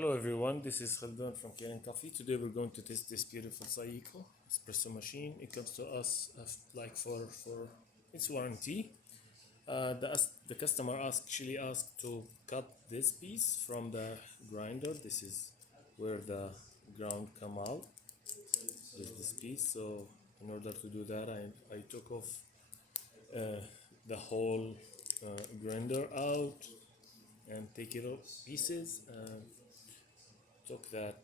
Hello everyone, this is Khaldun from Kanen Coffee. Today we're going to test this beautiful Saeco espresso machine. It comes to us like for its warranty. The customer actually asked to cut this piece from the grinder. This is where the ground come out with this piece. So in order to do that, I took off the whole grinder out and take it off pieces. Took that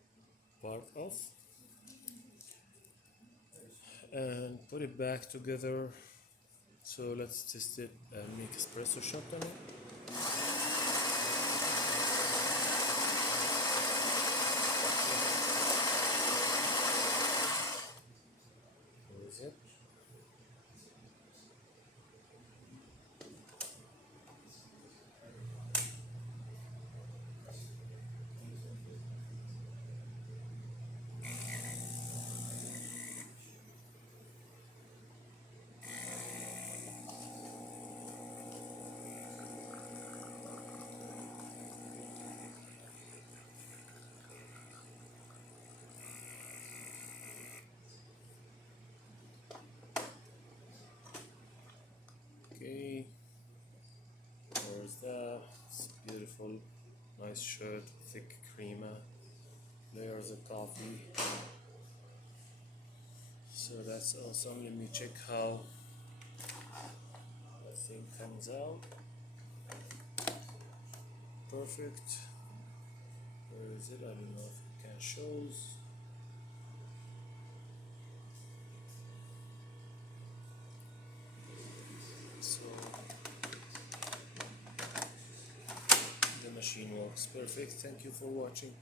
part off and put it back together. So let's test it and make espresso shot on it. Where is it? Okay, there's that. It's beautiful, nice shirt, thick creamer, layers of coffee. So that's awesome. Let me check how that thing comes out. Perfect. Where is it? I don't know if it can shows. So the machine works perfect. Thank you for watching.